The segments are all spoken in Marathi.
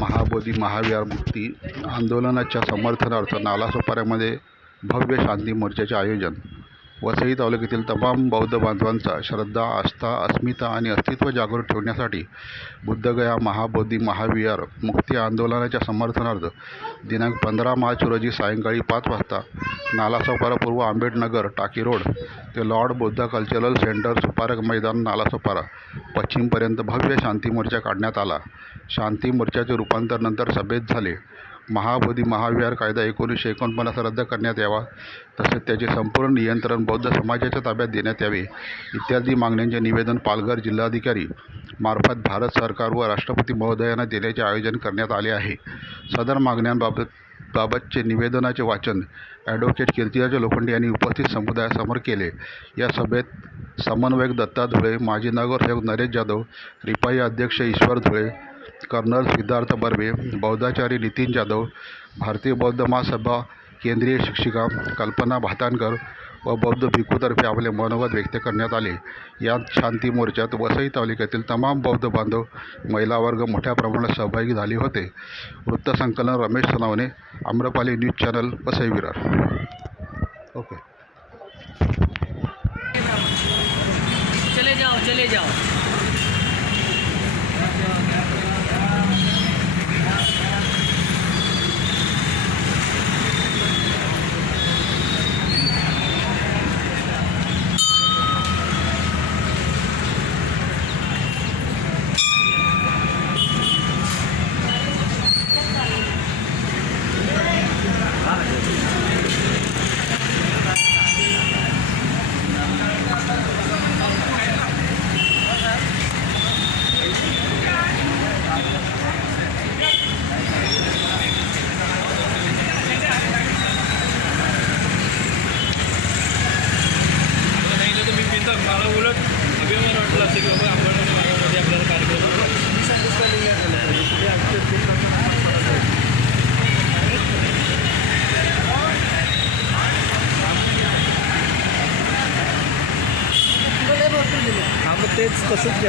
महाबोधी महाविहार मुक्ती आंदोलनाच्या समर्थनार्थ नालासोपाऱ्यामध्ये भव्य शांती मोर्चाचे आयोजन. वसई तालुक्यातील तमाम बौद्ध बांधवांचा श्रद्धा आस्था अस्मिता आणि अस्तित्व जागृत ठेवण्यासाठी बुद्धगया महाबोधी महाविहार मुक्ती आंदोलनाच्या समर्थनार्थ दिनांक पंधरा मार्च रोजी सायंकाळी पाच वाजता नालासोपारा पूर्व आंबेडनगर टाकी रोड ते lord Buddha cultural centre Suparak मैदान नालासोपारा पश्चिमपर्यंत भव्य शांती मोर्चा काढण्यात आला. शांती मोर्चाचे रूपांतर नंतर सभेत झाले. महाबोधी महाविहार कायदा एकोणीसशे एकोणपन्नास रद्द करण्यात यावा तसेच त्याचे संपूर्ण नियंत्रण बौद्ध समाजाच्या ताब्यात देण्यात यावे. इत्यादी मागण्यांचे निवेदन पालघर जिल्हाधिकारी मार्फत भारत सरकार व राष्ट्रपती महोदयांना देण्याचे आयोजन करण्यात आले आहे. सदर मागण्यांबाबत बाबतचे निवेदनाचे वाचन ॲडव्होकेट कीर्तिराज लोखंडे यांनी उपस्थित समुदायासमोर केले. या सभेत समन्वयक दत्ता धुळे माजी नगरसेवक नरेश जाधव रिपाई अध्यक्ष ईश्वर धुळे कर्नल सिद्धार्थ बर्वे बौद्धाचार्य नितीन जाधव भारतीय बौद्ध महासभा केंद्रीय शिक्षिका कल्पना भातानकर व बौद्ध भिक्खूतर्फे आपले मनोगत व्यक्त करण्यात आले. या शांती मोर्चात वसई तालुक्यातील तमाम बौद्ध बांधव महिला वर्ग मोठ्या प्रमाणात सहभागी झाले होते. वृत्तसंकलन Ramesh Sanawane Amrapali news channel Vasai Virar. Okay. चले जाओ चले जाओ.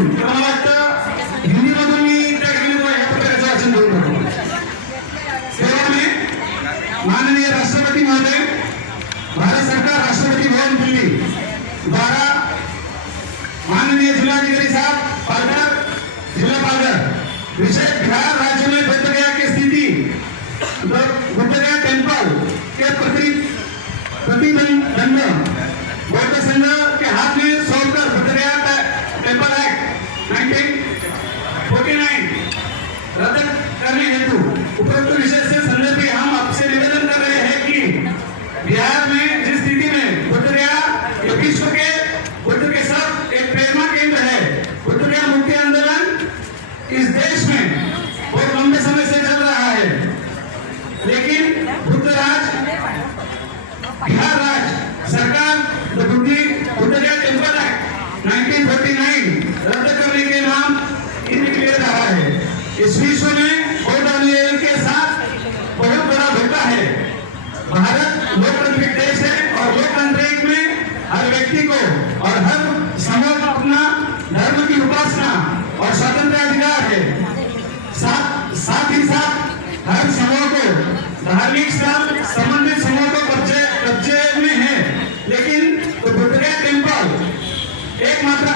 मला वाटतं हिंदी मी त्या ठिकाणी या पत्रकाचं वाचन करून दाखवतो माननीय राष्ट्रपति महोदय भारत सरकार राष्ट्रपति भवन दिल्ली द्वारा माननीय जिलाधिकारी साहब पालघर जिला पालघर विषय बिहार राज्य में की स्थिति टेम्पल के प्रति प्रतिबंध para o GC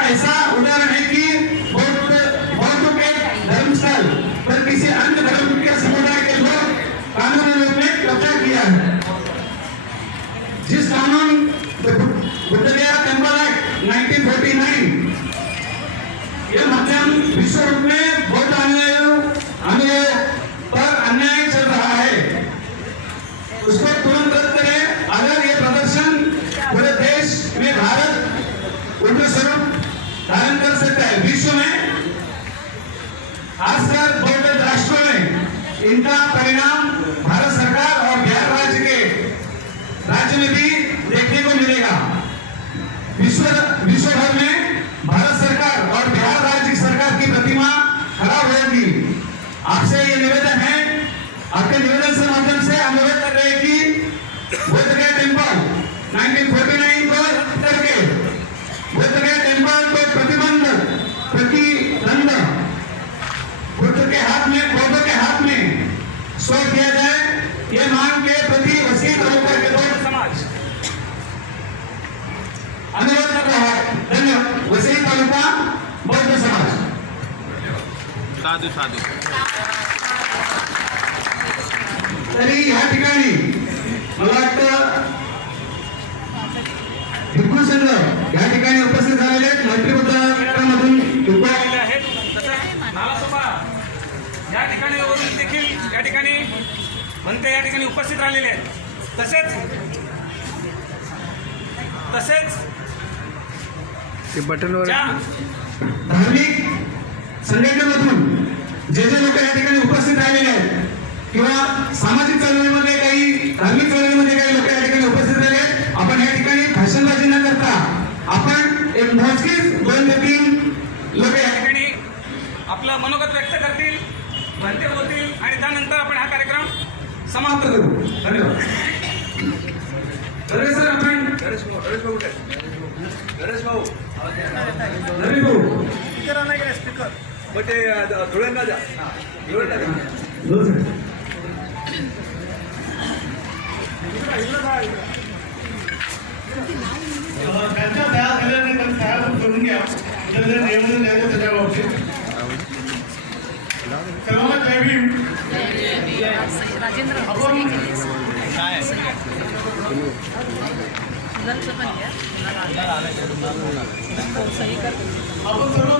empezar साधू साधू तरी या ठिकाणी मला वाटतं भिक्खू संघ या ठिकाणी उपस्थित झालेले आहेत. मैत्रीपुत्र गटामधून भिक्खू आलेले आहेत. तसंच नालासोपा या ठिकाणी देखील या ठिकाणी म्हणते या ठिकाणी उपस्थित राहिलेले आहेत. तसेच तसेच ते बटनवर धार्मिक संघटनेमधून जे जे लोक या ठिकाणी उपस्थित राहिलेले आहेत किंवा सामाजिक चळवळीमध्ये काही धार्मिक चळवळीमध्ये काही लोक या ठिकाणी उपस्थित राहिले आहेत आपण या ठिकाणी भाषणबाजी न करता आपण एक मोजकीच दोन ते तीन लोक या ठिकाणी आपलं मनोगत व्यक्त करतील म्हणते बोलतील आणि त्यानंतर आपण हा कार्यक्रम समाप्त करू. धन्यवाद. तर सर आपण रवी भाऊ दोन सेकंद. त्यांच्या तयार झाल्यानंतर तयार करून घ्या जर जर नियमन द्यायचं त्याच्या बाबतीत सर्वांना जय भीम आपण आपण सर्व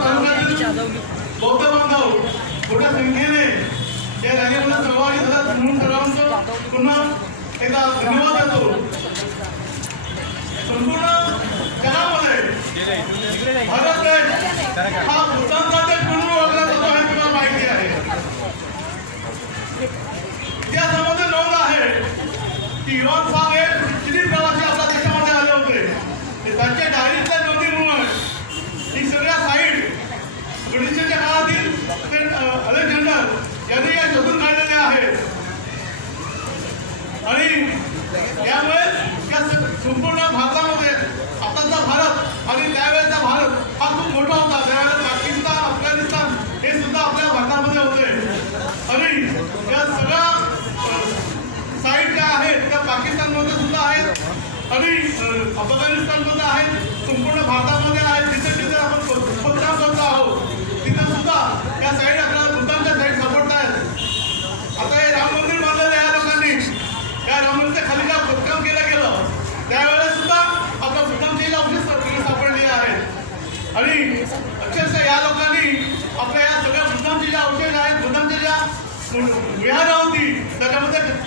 बौद्ध बांधव मोठ्या संख्येने या रॅलीमध्ये सहभागी झाला म्हणून सर्वांचं पुन्हा एकदा धन्यवाद देतो. संपूर्ण जगामध्ये भारत देश हा भूतानचा देश म्हणून ओळखला जातो हे तुम्हाला माहिती आहे. इतिहासामध्ये नोंद आहे की युवान साहेब किती प्रवासी आपल्या देशामध्ये आले होते? ते त्यांच्या डायरीतल्या नोंदीमुळे ही सगळ्या साईड ब्रिटिशांच्या काळातील ते अलेक्झांडर यांनी या शोधून काढलेल्या आहेत आणि यामुळे या स- संपूर्ण भारतामध्ये आताचा भारत आणि त्यावेळेचा भारत हा खूप मोठा होता. त्यावेळेला पाकिस्तान अफगाणिस्तान हे सुद्धा आपल्या भारतामध्ये होते. आणि या सगळ्या साईड ज्या आहेत त्या पाकिस्तानमध्ये सुद्धा आहेत आणि अफगाणिस्तानमध्ये आहेत संपूर्ण भारतामध्ये आहेत.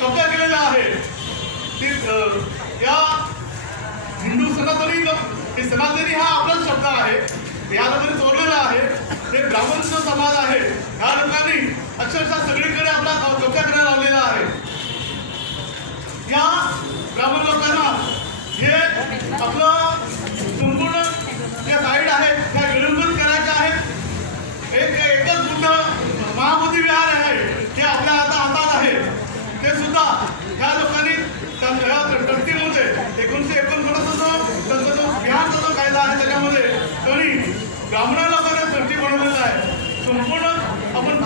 कब्जा केलेला आहे. ते या हिंदू सनातनी हे सनातनी हा आपलाच शब्द आहे. या चोरलेला आहे. हे ब्राह्मण समाज आहे. या लोकांनी अक्षरशः सगळीकडे आपला कब्जा करायला लावलेला आहे. या ब्राह्मण लोकांना हे आपलं तीनशे एकोणपन्नासचा त्यांचा जो बिहारचा जो कायदा आहे त्याच्यामध्ये. तरी ग्रामीण लोकांना दृष्टी बनवलेला आहे. संपूर्ण आपण